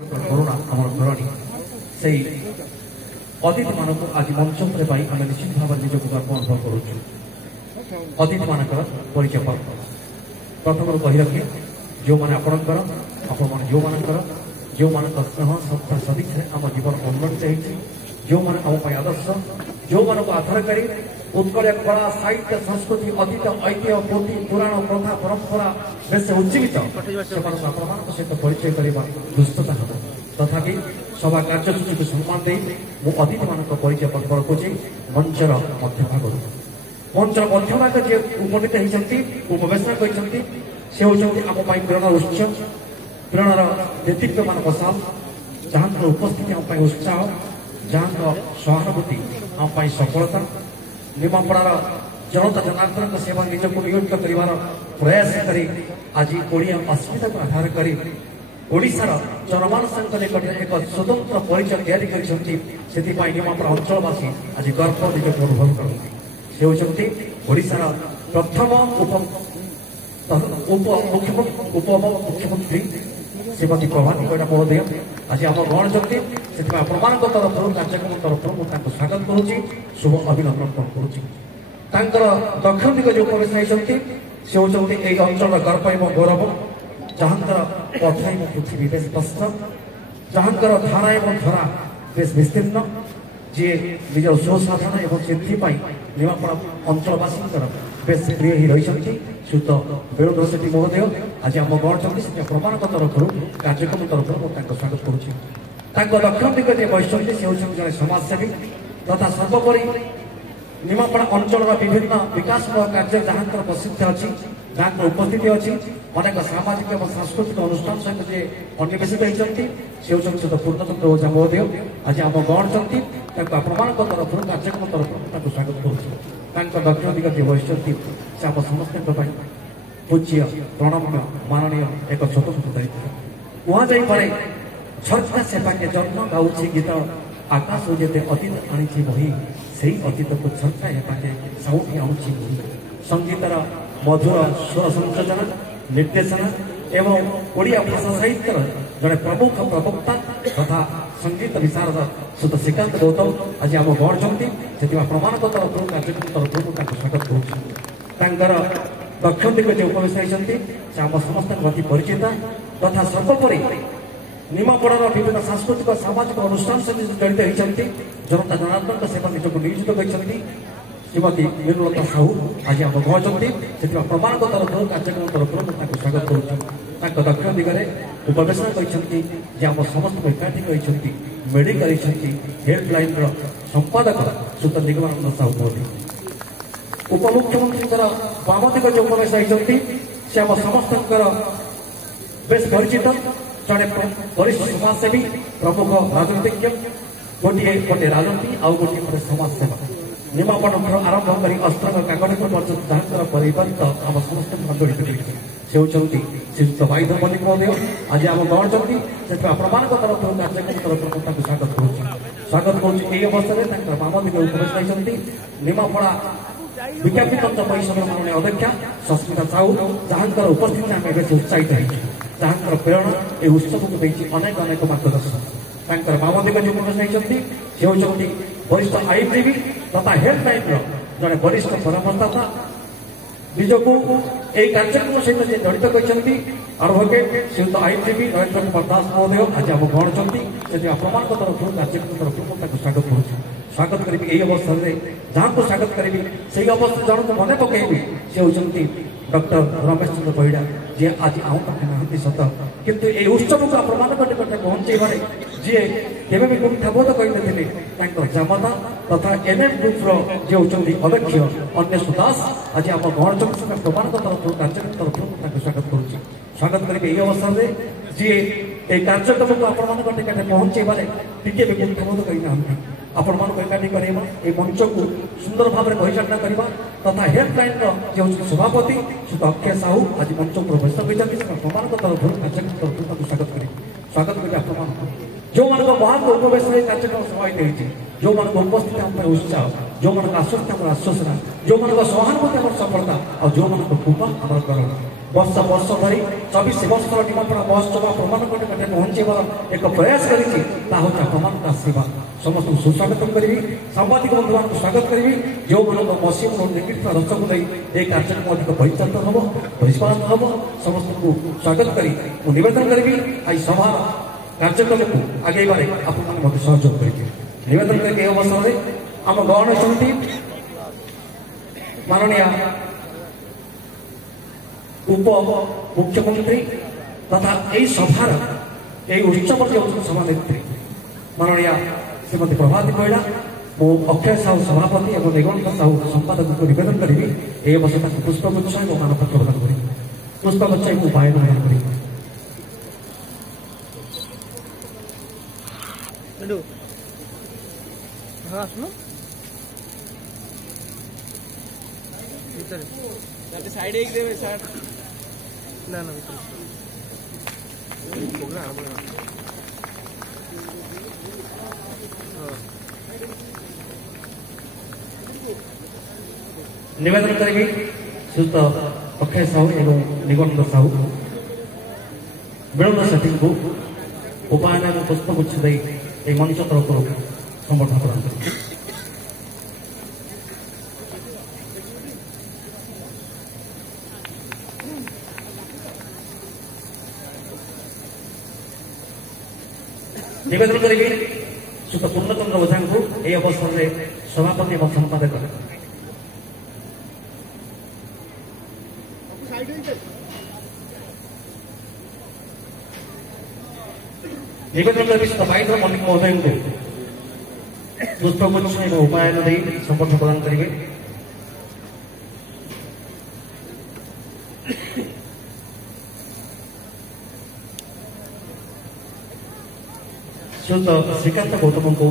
Corona আমার ধরণী সেই অতিথি মানুষ আজ মঞ্চ উপরে পাই আমি নিশ্চিত ভাবে নিজকে গর্ব অনুভব করুছু। অতিথি মানকর পরিচয় পর্ব প্রথমରୁ কହି ରଖି ଯେଉଁମାନେ ଆପଣଙ୍କର ଆପଣମାନେ ଯେଉଁମାନଙ୍କର ଯେଉଁମାନଙ୍କ ସ୍ନେହ ଶ୍ରଦ୍ଧା ସଦିଚ୍ଛାରେ ଆମ ଜୀବନ ଉନ୍ନତ ହେଇଛି, ଯେଉଁମାନେ ଆମ ପାଇଁ ଆଦର୍ଶ, ଯେଉଁମାନଙ୍କୁ ଆଧାର କରି ଉତ୍କଳୀୟ କଳା ସାହିତ୍ୟ ସଂସ୍କୃତି ଅତୀତ ଐତିହ୍ୟ ପୋଥି ପୁରାଣ ପ୍ରଥା ପରମ୍ପରା ବେଶ ଉଜ୍ଜୀବିତ ସେମାନଙ୍କୁ ଆପଣମାନଙ୍କ ସହିତ ପରିଚୟ କରିବା ଦୁଷ୍ଟତା ହେବ। ତଥାପି ସଭା କାର୍ଯ୍ୟସୂଚୀକୁ ସମ୍ମାନ ଦେଇ ମୁଁ ଅତିଥିମାନଙ୍କ ପରିଚୟ ପର୍ବ ରଖୁଛି ମଞ୍ଚର ମଧ୍ୟଭାଗରୁ। ମଞ୍ଚର ମଧ୍ୟଭାଗ ଯିଏ ଉପନୀତ ହେଇଛନ୍ତି ଉପବେଶନ କରିଛନ୍ତି ସେ ହେଉଛନ୍ତି ଆମ ପାଇଁ ପ୍ରେରଣା ଉତ୍ସ, ପ୍ରେରଣାର ନେତୃତ୍ୱମାନ ମଶାଲ, ଯାହାଙ୍କର ଉପସ୍ଥିତି ଆମ ପାଇଁ ଉତ୍ସାହ, ଯାହାଙ୍କ ସହାନୁଭୂତି ଆମ ପାଇଁ ସଫଳତା। ନିମାପଡ଼ାର ଜନତା ଜନାର୍ଦ୍ଦନଙ୍କ ସେବା ନିଜକୁ ନିୟୋଜିତ କରିବାର ପ୍ରୟାସ କରି ଆଜି ଓଡ଼ିଆ ଅସ୍ମିତାକୁ ଆଧାର କରି ଓଡ଼ିଶାର ଜନମାନସଙ୍କ ନିକଟରେ ଏକ ସ୍ୱତନ୍ତ୍ର ପରିଚୟ ତିଆରି କରିଛନ୍ତି। ସେଥିପାଇଁ ନିମାପଡ଼ା ଅଞ୍ଚଳବାସୀ ଆଜି ଗର୍ବ ନିଜକୁ ଅନୁଭବ କରନ୍ତି। ସେ ହେଉଛନ୍ତି ଓଡ଼ିଶାର ପ୍ରଥମ ଉପମୁଖ୍ୟମନ୍ତ୍ରୀ ଶ୍ରୀମତୀ ପ୍ରଭାତୀ ପରିଡ଼ା ମହୋଦୟ ଆଜି ଆମ ଗଣଛନ୍ତି। ସେଥିପାଇଁ ଆପଣମାନଙ୍କ ତରଫରୁ କାର୍ଯ୍ୟକ୍ରମ ତରଫରୁ ମୁଁ ତାଙ୍କୁ ସ୍ୱାଗତ କରୁଛି, ଶୁଭ ଅଭିନନ୍ଦନ କରୁଛି। ତାଙ୍କର ଦକ୍ଷିଣ ଦିଗ ଯେଉଁ ପ୍ରବେଶ ହେଇଛନ୍ତି ସେ ହେଉଛନ୍ତି ଏହି ଅଞ୍ଚଳର ଗର୍ବ ଏବଂ ଗୌରବ, ଯାହାଙ୍କର ପଥ ଏବଂ ପୃଥିବୀ ବେଶ ପ୍ରସ୍ତ, ଯାହାଙ୍କର ଧାରା ଏବଂ ଧରା ବେଶ ବିସ୍ତୀର୍ଣ୍ଣ, ଯିଏ ନିଜର ସୁସାଧନ ଏବଂ ସିଦ୍ଧି ପାଇଁ ନିମାପଡ଼ା ଅଞ୍ଚଳବାସୀଙ୍କର ବେଶ ପ୍ରିୟ ହିଁ ରହିଛନ୍ତି। ଶ୍ରୀଯୁକ୍ତ ବେଣୁଧର ସେଠୀ ମହୋଦୟ ଆଜି ଆମ ଗଣଛନ୍ତି। ସେ ଆପଣମାନଙ୍କ ତରଫରୁ କାର୍ଯ୍ୟକ୍ରମ ତରଫରୁ ମୁଁ ତାଙ୍କୁ ସ୍ୱାଗତ କରୁଛି। ତାଙ୍କ ଦକ୍ଷିଣ ଦିଗ ଯିଏ ବସିଛନ୍ତି ସେ ହେଉଛନ୍ତି ଜଣେ ସମାଜସେବୀ ତଥା ସର୍ବୋପରି ନିମାପଡ଼ା ଅଞ୍ଚଳର ବିଭିନ୍ନ ବିକାଶମୂଳକ କାର୍ଯ୍ୟ ଯାହାଙ୍କର ପ୍ରସିଦ୍ଧ ଅଛି, ଯାହାଙ୍କର ଉପସ୍ଥିତି ଅଛି, ଅନେକ ସାମାଜିକ ଏବଂ ସାଂସ୍କୃତିକ ଅନୁଷ୍ଠାନ ସହିତ ଯିଏ ସନ୍ନିବେଶିତ ହେଇଛନ୍ତି ସେ ହେଉଛନ୍ତି ଶ୍ରୀଯୁକ୍ତ ପୂର୍ଣ୍ଣଚନ୍ଦ୍ର ଓଝା ମହୋଦୟ ଆଜି ଆମ ଗଣଛନ୍ତି। ତାଙ୍କୁ ଆପଣମାନଙ୍କ ତରଫରୁ କାର୍ଯ୍ୟକ୍ରମ ତରଫରୁ ତାଙ୍କୁ ସ୍ୱାଗତ କରୁଛି। ତାଙ୍କ ଦକ୍ଷିଣ ଦିଗ ଯିଏ ବସିଛନ୍ତି ସେ ଆମ ସମସ୍ତଙ୍କ ପାଇଁ ପୂଜ୍ୟ ପ୍ରଣମ୍ୟ ମାନନୀୟ ଏକ ସ୍ୱତନ୍ତ୍ର ଦାୟିତ୍ୱ। କୁହାଯାଇପାରେ ଝର୍କା ସେପାକେ ଜନ୍ମ ଗାଉଛି ଗୀତ, ଆକାଶ ଯେତେ ଅତୀତ ଆଣିଛି ବହି, ସେଇ ଅତୀତକୁ ଝର୍କା ହେପାକେ ସାଉଁଟି ଆଣୁଛି ବହି। ସଙ୍ଗୀତର ମଧୁର ସ୍ୱର ସଂଯୋଜନ ନିର୍ଦ୍ଦେଶନା ଏବଂ ଓଡ଼ିଆ ଭାଷା ସାହିତ୍ୟର ଜଣେ ପ୍ରମୁଖ ପ୍ରବକ୍ତା ତଥା ସଙ୍ଗୀତ ବିଶାରଦ ଶ୍ରୀଯୁକ୍ତ ଶ୍ରୀକାନ୍ତ ଗୌତମ ଆଜି ଆମ ଗଣଛନ୍ତି। ସେଥିପାଇଁ ଆପଣମାନଙ୍କ ତରଫରୁ କାର୍ଯ୍ୟକ୍ରମ ତରଫରୁ ମୁଁ ତାଙ୍କୁ ସ୍ୱାଗତ କରୁଛି। ତାଙ୍କର ଦକ୍ଷିଣ ଦିଗ ଯେଉଁ ଉପବେଶ ହେଇଛନ୍ତି ସେ ଆମ ସମସ୍ତଙ୍କ ଅତି ପରିଚିତ ତଥା ସର୍ବୋପରି ନିମାପଡ଼ାର ବିଭିନ୍ନ ସାଂସ୍କୃତିକ ସାମାଜିକ ଅନୁଷ୍ଠାନ ସହିତ ଜଡ଼ିତ ହେଇଛନ୍ତି, ଜନତା ଜନାର୍ଦ୍ଦନଙ୍କ ସେବା ନିଜକୁ ନିୟୋଜିତ କରିଛନ୍ତି ଶ୍ରୀମତୀ ମିନୁଲତା ସାହୁ ଆଜି ଆମ ଗଣଛନ୍ତି। ସେଥିପାଇଁ ଆପଣମାନଙ୍କ ତରଫରୁ କାର୍ଯ୍ୟକ୍ରମ ତରଫରୁ ମୁଁ ତାଙ୍କୁ ସ୍ୱାଗତ କରୁଛି। ତାଙ୍କ ଦକ୍ଷିଣ ଦିଗରେ ଉପବେଶନ କରିଛନ୍ତି ଯେ ଆମ ସମସ୍ତଙ୍କୁ ଏକାଠି କରିଛନ୍ତି ମେଡି କରିଛନ୍ତି ହେଲ୍ପଲାଇନ୍ର ସମ୍ପାଦକ ଶ୍ରୀଯୁକ୍ତ ନିଗମାନନ୍ଦ ସାହୁ ମହୋଦୟ। ଉପମୁଖ୍ୟମନ୍ତ୍ରୀଙ୍କର ବାମ ଦିଗ ଯେଉଁ ଉପବେଶ ହେଇଛନ୍ତି ସେ ଆମ ସମସ୍ତଙ୍କର ବେଶ ପରିଚିତ ଜଣେ ବରିଷ୍ଠ ସମାଜସେବୀ ପ୍ରମୁଖ ରାଜନୀତିଜ୍ଞ, ଗୋଟିଏ ରାଜନୀତି ଆଉ ଗୋଟିଏ ପଟେ ସମାଜସେବା। ନିମାପଡ଼ାଠାରୁ ଆରମ୍ଭ କରି ଅସ୍ତ୍ରଙ୍ଗ କାକଟପୁର ପର୍ଯ୍ୟନ୍ତ ଯାହାଙ୍କର ପରିବର୍ତ୍ତ ଆମ ସମସ୍ତଙ୍କୁ ଜଡ଼ିତ କରିଛନ୍ତି ସେ ହେଉଛନ୍ତି ଶ୍ରୀଯୁକ୍ତ ବାଇଧର ମଲ୍ଲିକ ମହୋଦୟ ଆଜି ଆମ ଗଣଛନ୍ତି। ସେଥିପାଇଁ ଆପଣମାନଙ୍କ ତରଫରୁ କାର୍ଯ୍ୟକ୍ରମ ତରଫରୁ ମୁଁ ତାଙ୍କୁ ସ୍ୱାଗତ କରୁଛି। ଏହି ଅବସରରେ ତାଙ୍କର ବାମ ଦିଗ ଉପବେଶ ରହିଛନ୍ତି ନିମାପଡ଼ା ବିଜ୍ଞାପିତ ପରିଷଦର ମାନନୀୟ ଅଧ୍ୟକ୍ଷା ସସ୍ମିତା ସାହୁ, ଯାହାଙ୍କର ଉପସ୍ଥିତି ଆମେ ବେଶ ଉତ୍ସାହିତ ହେଇଛୁ, ଯାହାଙ୍କର ପ୍ରେରଣା ଏହି ଉତ୍ସବକୁ ଦେଇଛି ଅନେକ ଅନେକ ମାର୍ଗଦର୍ଶନ। ତାଙ୍କର ବାମ ଦିଗ ଯେଉଁ ଉପବେଶ ହେଇଛନ୍ତି ସେ ହେଉଛନ୍ତି ବରିଷ୍ଠ ଆଇନଜୀବୀ ତଥା ହେଲ୍ପଲାଇନ୍ର ଜଣେ ବରିଷ୍ଠ ପରାମର୍ଶଦାତା, ନିଜକୁ ଏହି କାର୍ଯ୍ୟକ୍ରମ ସହିତ ଯିଏ ଜଡ଼ିତ କରିଛନ୍ତି ଆଡଭୋକେଟ୍ ଶ୍ରୀଯୁକ୍ତ ଆଇନଜୀବୀ ନରେନ୍ଦ୍ର କୁମାର ଦାସ ମହୋଦୟ ଆଜି ଆମ ଗଣଛନ୍ତି। ସେଥିପାଇଁ ଆପଣମାନଙ୍କ ତରଫରୁ କାର୍ଯ୍ୟକ୍ରମ ତରଫରୁ ମୁଁ ତାଙ୍କୁ ସ୍ୱାଗତ କରୁଛି। ସ୍ୱାଗତ କରିବି ଏହି ଅବସରରେ ଯାହାଙ୍କୁ ସ୍ୱାଗତ କରିବି ସେହି ଅବସରରେ ଜଣଙ୍କୁ ମନେ ପକାଇବି ସେ ହେଉଛନ୍ତି ଡକ୍ଟର ରମେଶ ଚନ୍ଦ୍ର ପରିଡ଼ା, ଯିଏ ଆଜି ଆମ ପାଖରେ ନାହାନ୍ତି ସତ, କିନ୍ତୁ ଏହି ଉତ୍ସବକୁ ଆପଣମାନଙ୍କ ନିକଟରେ ପହଞ୍ଚାଇବାରେ ଯିଏ କେବେ ବି କୁଣ୍ଠାବୋଧ କରିନଥିଲେ ତାଙ୍କର ଜାମାତା ତଥା ଏନ୍ଏମ୍ ଗ୍ରୁପ୍ର ଯିଏ ହେଉଛନ୍ତି ଅଧ୍ୟକ୍ଷ ଅନ୍ୱେଷ ଦାସ ଆଜି ଆମ ଗଣଚନ୍ଦ୍ର ଆପଣମାନଙ୍କ ତରଫରୁ କାର୍ଯ୍ୟକ୍ରମ ତରଫରୁ ମୁଁ ତାଙ୍କୁ ସ୍ୱାଗତ କରୁଛି। ସ୍ୱାଗତ କରିବି ଏହି ଅବସରରେ ଯିଏ ଏହି କାର୍ଯ୍ୟକ୍ରମକୁ ଆପଣମାନଙ୍କ ନିକଟରେ ପହଞ୍ଚାଇବାରେ ଟିକେ ବି କୁଣ୍ଠାବୋଧ କରିନାହାନ୍ତି। ଆପଣମାନଙ୍କୁ ଏକାଠି କରାଇବା ଏହି ମଞ୍ଚକୁ ସୁନ୍ଦର ଭାବରେ ପରିଚାଳନା କରିବା ତଥା ହେଲ୍ପଲାଇନ୍ର ଯେ ହେଉଛନ୍ତି ସଭାପତି ଶ୍ରୀଯୁକ୍ତ ଅକ୍ଷୟ ସାହୁ ଆଜି ମଞ୍ଚ ଉପରେ ଉପସ୍ଥିତ ହୋଇଛନ୍ତି। ଆପଣମାନଙ୍କ ତରଫରୁ କାର୍ଯ୍ୟକ୍ରମ ତରଫରୁ ତାଙ୍କୁ ସ୍ୱାଗତ କରିବି ଆପଣମାନଙ୍କୁ ଯେଉଁମାନଙ୍କ ମହାଙ୍କ ଉପବେଶରେ କାର୍ଯ୍ୟକ୍ରମ ସମାହିତ ହେଇଛି, ଯେଉଁମାନଙ୍କ ଉପସ୍ଥିତି ଆମ ପାଇଁ ଉତ୍ସାହ, ଯେଉଁମାନଙ୍କ ଆଶ୍ୱସ୍ତି ଆମର ଆଶ୍ୱାସନା, ଯେଉଁମାନଙ୍କ ସହାନୁଭୂତି ଆମର ସଫଳତା ଆଉ ଯେଉଁମାନଙ୍କ କୃପା ଆମର କରଣ। वर्ष वर्ष धरी 24 वर्ष निमापड़ा महोत्सव प्रमाण निकटे पहुंचेबार एक प्रयास करिछि ता होता प्रमाण आशीर्वाद समस्त सुस्वागत करी सांबादिक बंधु मान स्वागत करी जो मान मसीह निर्मित रथ को नहीं एक कार्यक्रम अधिक परिचालित हम परिष्पादन हम समस्त को स्वागत करी निवेदन करी आई सभा कार्यक्रम को आगे बारे आप सहयोग करेंगे निवेदन करके अवसर में आम गहन समिति माननीय उप मुख्यमंत्री तथा यही सभार यही उत्सव जो सभानेत्री माननीय श्रीमती प्रभाती महिला मो अक्षय साहू सभापति और निगंत साहू संपादक को निवेदन करी ए अवसर पुष्पगुच्छ और मानपत्र प्रदान करी पुष्पगुच्छ को उपायन प्रदान करी साइड एक देवे सर ना ना निवेदन करेंगे सुस्त अक्षय साहू एवं निगंत साहू विनोद सेठी को उपायन और पुष्पगुच्छ दे मंच तरफ समर्थन प्रदान करेंगे निवेदन करेंगे सुत पूर्णचंद्र ओझा को यह अवसर में सभापति और संपादक निवेदन करेंगे सुत बाईद्र मल्लिक महोदय को पुष्पगुच्छ एवं उपायन दे समर्थन प्रदान करेंगे श्रीकांत गौतम को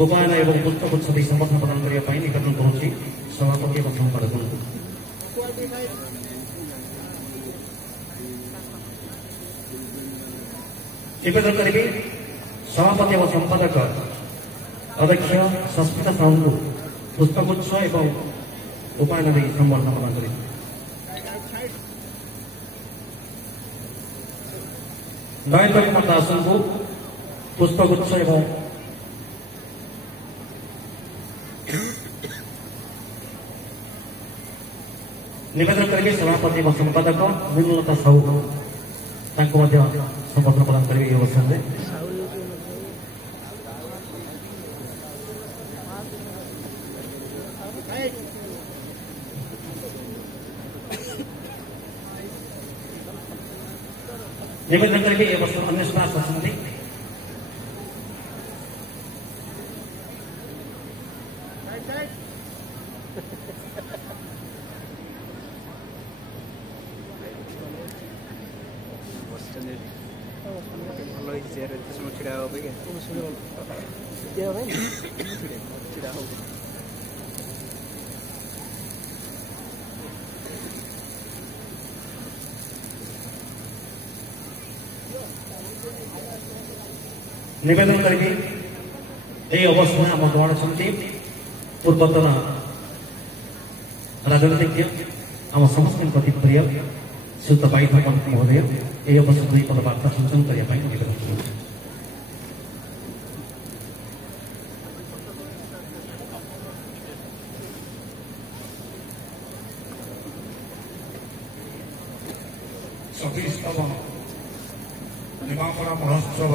उपायन एवं पुष्पगुच्छ दे समर्थन प्रदान करने निवेदन करुच्ची सभापति और संपादक निवेदन करेंगे सभापति और संपादक अध्यक्ष सस्मिता साहू को पुष्पगुच्छ एवं उपायन दे समर्थन प्रदान करेंगे नरेंद्र कुमार दास को पुष्पगुच्छ एवं निवेदन करेंगे सभापति और संपादक मृणलता साहू समर्थन प्रदान करेंगे अवसर में निवेदन करेंगे ये वर्ष अन्य स्टाफ समिति निवेदन करेंगे यही अवसर में आम गहन समिति पूर्वतन राजनीतिज्ञ आम समस्त प्रति प्रिय श्रीयुत बाईद्र मल्लिक महोदय यही अवसर में पदवार्ता सूचन करने निवेदन कर निमापड़ा महोत्सव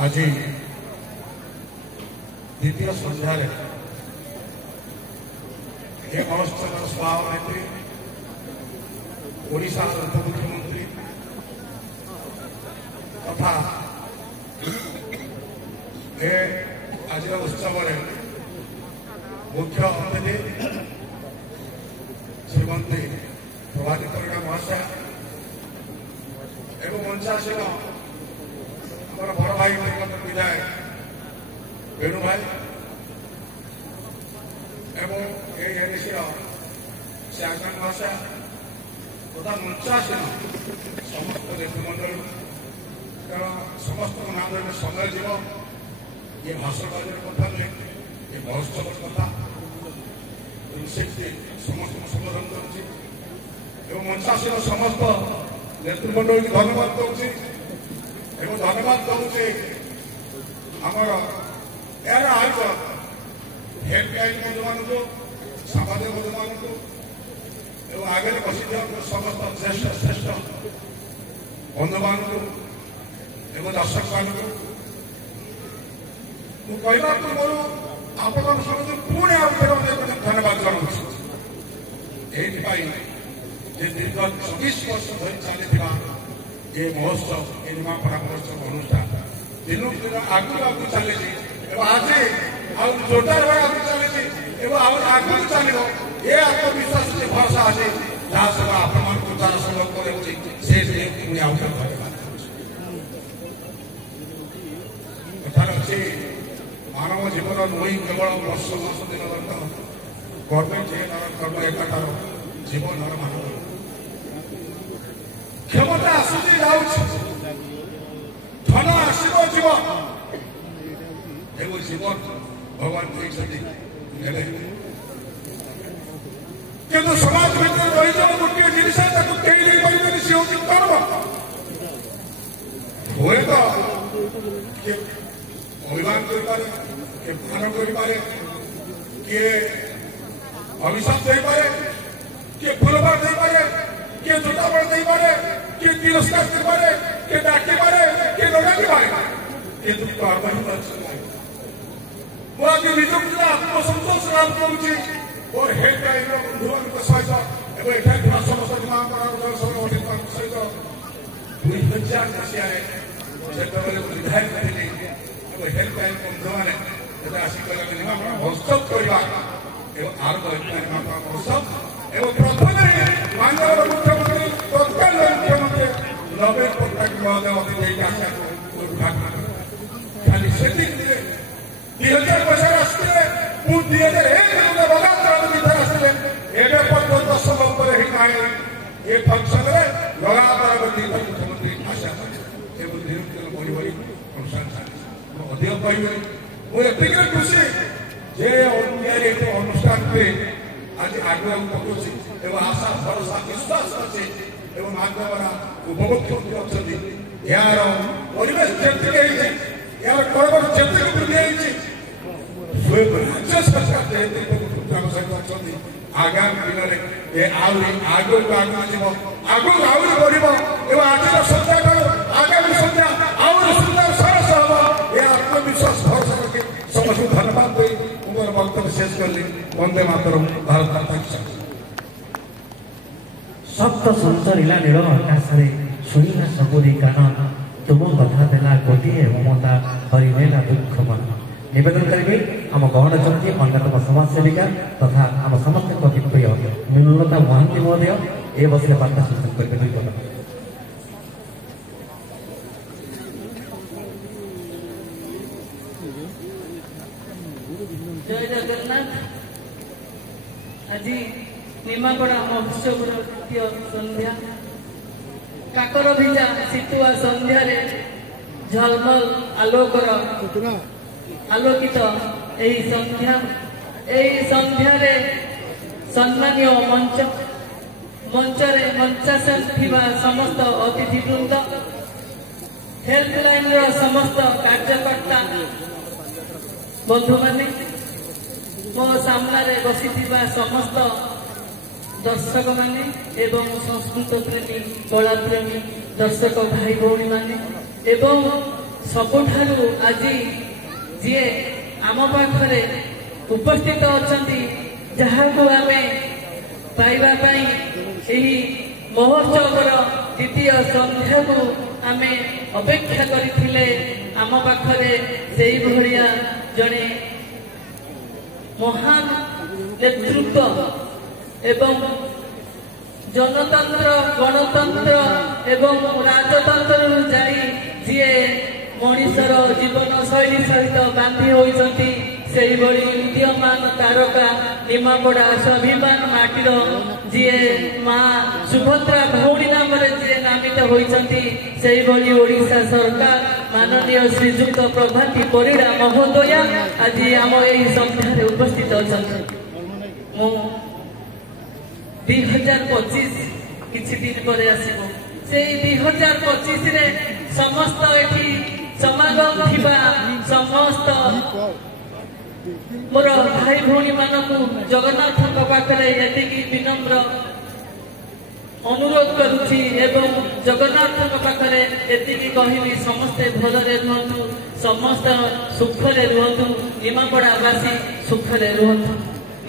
आज द्वितीय संध्यार महोत्सव सभापति ओडिशा उपमुख्यमंत्री तथा आज उत्सव मुख्य अतिथि श्रीमती प्रभाती परिड़ा महाशय एवं मंचासीन हमारा बड़ भाई विधायक वेणु भाई एवं एनएसी श्याम महाशय तथा मंचासीन समस्त नेतृमंडल कारण समस्त नाम रही समय जीव ये भाषण कथा नुहे ये महोत्सव कथा समस्त संबोधन करुच्ची मंचासीन समस्त नेतृमंडल की धन्यवाद दूसरी धन्यवाद दूसरे आमर यार आयोजक हेल्पलाइन बंधु मान सामाजिक बंधु मान आगे बसी समस्त श्रेष्ठ श्रेष्ठ बंधु मान दर्शक मान कहवा पूर्व आपण समस्त पुणे धन्यवाद जनाऊँ ये दीर्घ 24 वर्ष धरी चली महोत्सव ये निमापड़ा महोत्सव अनुष्ठान दिनों दिन आगू चली आज जोरदार भाई आगे चली आगू चलो ये आत्मविश्वास से भरोसा अच्छे जहाँ सब आपण तार संभव कर कथार अच्छे मानव जीवन नुई केवल वर्ष मास दिन गवर्नमेंट कर्म एकाकार जीवन मानव क्षमता आसूची धन आसव जीवन जीवन भगवान किंतु समाज भीतर रही गोटे जिन कहीं नहीं सी हूँ कर्म हुए तो अभिमान करे किए मान करे किए अभिशाप दे पारे किए फुलबार दे पारे किए जोटाबड़ दे पारे किए तिरस्कार कर पारे किए डाके पारे किए लड़ाई पारे किंतु मुझे निज आत्मसंतोष लाभ करुच्ची और हेल्पलाइन बंधु मान सहित एठार समस्त सहित 2000 मसीह विधायक थे हेल्पलाइन बंधु मैंने आसिक महोत्सव करवा आरंभ महोत्सव एवं प्रथम मानव मुख्यमंत्री तत्काल मुख्यमंत्री नवीन पट्टनायक महोदय उद्घाटन खाली से 2000 पैसा आसते 2001 लगातार भर आसते एवं पर्यटन संभव पर ये फंक्शन लगातार मुख्यमंत्री आशा एवं धीरे धीरे बढ़ी बढ़ी अधिक कह मुझे खुशी जे अनुष्ठान आज आगे पकड़ी एवं आशा भरोसा विश्वास अच्छे एवं माध्यमरा उपमुख्यमंत्री अच्छा यार परिवेश जी यार कड़बड़ जी वृद्धि स्वयं राज्य सरकार सहित अच्छा आगामी दिन में आगू आगू आगे बढ़ आज सन्ध्या आगामी सन्ध्या आउरी सुंदर सरस हम यह आत्मविश्वास भरोसा करके समस्त धन्यवाद दे उनका वक्तव्य शेष कर ली वंदे मातरम भारत माता की सप्त संचरिला नील आकाश शुणिला सबुरी कान तुम कथा देला गोटे ममता हरिनेला दुख मन निवेदन करेंगे आम गहन चौकी अन्यतम समाजसेविका तथा आम समस्त प्रतिप्रिय मीनलता महांती महोदय ए बसले बार्ता सूचन करेंगे जय जगन्नाथ आज निमापड़ा महोत्सव द्वितीय संध्या काकर भिजा शीतुआ संध्या झलमल आलोकर आलोकित संध्यारे सम्मानीय मंचरे मंचासन थिबा समस्त अतिथिवृंद हेल्पलाइन समस्त कार्यकर्ता बंधु माने मो सामने बसी समस्त दर्शक माने एवं संस्कृत प्रेमी कला प्रेमी दर्शक भाई भौणी माने एवं सबुठारु आज जी आम पाखरे उपस्थित अछंती जहाको आमे पाइबा पई एही महोत्सवर द्वितीय संध्या को आमे अपेक्षा करिथिले आम पाखरे सेई भरिया जने महान नेतृत्व एवं जनतंत्र गणतंत्र एवं राजतंत्र जाई जीए मनीषर जीवन शैली सहित बांधी होइछंती सेही भली विद्यमान तारका निमापड़ा स्वाभिमान माटीर जीए माँ सुभद्रा भौणी नाम जी नामित होइछंती सेही भली ओडिशा सरकार माननीय श्रीजुक्त प्रभाती परिड़ा महोदया आज आम यही संध्यारे उपस्थित अछंती ମୁଁ 2025 କିଛି ଦିନ ପରେ ଆସିବ ସେଇ 2025 ରେ ସମସ୍ତ ଏଠି ସମାଗମ ଥିବା ସମସ୍ତ ମୋର ଭାଇ ଭଉଣୀ ମାନଙ୍କୁ ଜଗନ୍ନାଥଙ୍କ ପାଖରେ ଏତିକି ବିନମ୍ର ଅନୁରୋଧ କରୁଛି ଏବଂ ଜଗନ୍ନାଥଙ୍କ ପାଖରେ ଏତିକି କହିବି ସମସ୍ତେ ଭଲରେ ରୁହନ୍ତୁ, ସମସ୍ତ ସୁଖରେ ରୁହନ୍ତୁ, ନିମାପଡ଼ାବାସୀ ସୁଖରେ ରୁହନ୍ତୁ।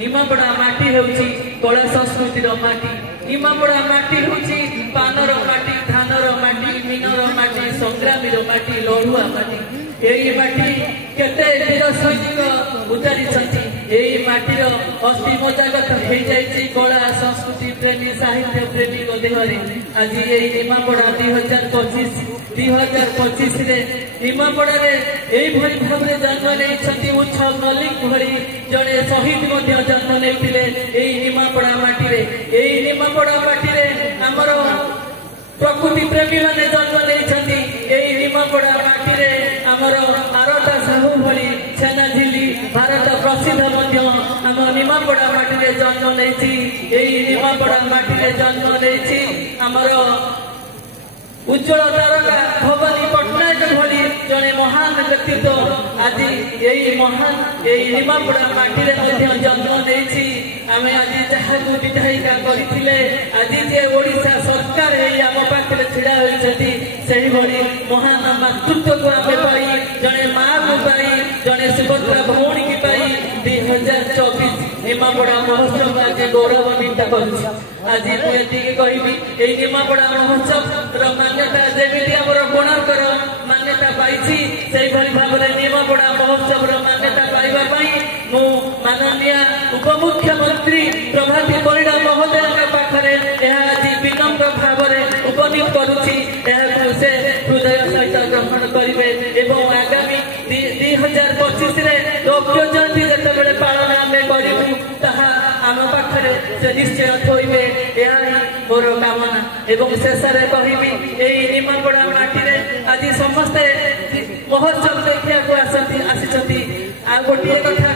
ନିମାପଡ଼ା ମାଟି ହେଉଛି କଳା ସଂସ୍କୃତିର ମାଟି। ନିମାପଡ଼ା ମାଟି ହେଉଛି ପାନର ମାଟି, ଧାନର ମାଟି, ମିନର ମାଟି, ସଂଗ୍ରାମୀର ମାଟି, ଲଢୁଆ ମାଟି। ଏହି ମାଟି କେତେ ବୀର ସୈନିକ ଉତାରିଛନ୍ତି। ଏହି ମାଟିର ଅସ୍ଥି ମଜାଗତ ହେଇଯାଇଛି କଳା ସଂସ୍କୃତି ପ୍ରେମୀ ସାହିତ୍ୟ ପ୍ରେମୀଙ୍କ ଦେହରେ। ଆଜି ଏହି ନିମାପଡ଼ା 2025ରେ ନିମାପଡ଼ାରେ ଏଇଭଳି ଭାବରେ ଜନ୍ମ ନେଇଛନ୍ତି ଉତ୍ସବ ମଲ୍ଲିକ ଭଳି ଜଣେ ଶହୀଦ ମଧ୍ୟ ଜନ୍ମ ନେଇଥିଲେ ଏହି ନିମାପଡ଼ା ମାଟିରେ। ଏହି ନିମାପଡ଼ା ମାଟିରେ ଆମର ପ୍ରକୃତି ପ୍ରେମୀ ମାନେ ଜନ୍ମ ନେଇଛନ୍ତି। ଏହି ନିମାପଡ଼ା ମାଟିରେ ଆମର ଆରଟା ସାହୁ ଭଳି ଛେନାଝିଲି ଭାରତ ପ୍ରସିଦ୍ଧ ମଧ୍ୟ ଆମ ନିମାପଡ଼ା ମାଟିରେ ଜନ୍ମ ନେଇଛି। ଏହି ନିମାପଡ଼ା ମାଟିରେ ଜନ୍ମ ନେଇଛି ଆମର ଉଜ୍ଜଳ ତାରକା ଭବାନୀ ପଟ୍ଟନାୟକ ଭଳି ଜଣେ ମହାନ ବ୍ୟକ୍ତିତ୍ୱ ଆଜି ଏହି ନିମାପଡ଼ା ମାଟିରେ ମଧ୍ୟ ଜନ୍ମ ନେଇଛି। ଆମେ ଆଜି ଯାହାକୁ ବିଧାୟିକା କରିଥିଲେ ଆଜି ଯେ ଓଡ଼ିଶା ସରକାର ଏହି ଆମ ପାଖରେ ଛିଡ଼ା ହୋଇଛନ୍ତି ସେହିଭଳି ମହାନ ମାତୃତ୍ୱକୁ ଆମେ ପାଇ ଜଣେ ମାକୁ ପାଇ ଜଣେ ସୁଭଦ୍ରା ଭଉଣୀକି ପାଇ 2024 ନିମାପଡ଼ା ମହୋତ୍ସବ ଆଜି ଗୌରବାନ୍ୱିତ କରୁଛି। ଆଜି ମୁଁ ଏତିକି କହିବି ଏହି ନିମାପଡ଼ା ମହୋତ୍ସବର ମାନ୍ୟତା ଯେମିତି ଆମର କୋଣାର୍କର ମାନ୍ୟତା ପାଇଛି ସେଇଭଳି ଭାବରେ ନିମାପଡ଼ା ମହୋତ୍ସବର ମାନ୍ୟତା ପାଇବା ପାଇଁ ମୁଁ ମାନନୀୟ ଉପମୁଖ୍ୟମନ୍ତ୍ରୀ ପ୍ରଭାତୀ ପରିଡ଼ା ମହୋଦୟଙ୍କ ପାଖରେ ଏହା ଆଜି ବିନମ୍ର ଭାବରେ ଉପନୀତ କରୁଛି। ଏହାକୁ ସେ ହୃଦୟ ସହିତ ଗ୍ରହଣ କରିବେ ଏବଂ ଆଗାମୀ 2025ରେ ରୌପ୍ୟ ଜୟନ୍ତୀ ଯେତେବେଳେ ପାଳନ ଆମେ କରିବୁ ତାହା ଆମ ପାଖରେ ସେ ନିଶ୍ଚୟ ଥୋଇବେ। ଏହା ହିଁ ମୋର କାମନା ଏବଂ ଶେଷରେ କହିବି ଏହି ନିମାପଡ଼ା ମାଟିରେ ଆଜି ସମସ୍ତେ ମହୋତ୍ସବ ଦେଖିବାକୁ ଆସିଛନ୍ତି। ଆଉ ଗୋଟିଏ କଥା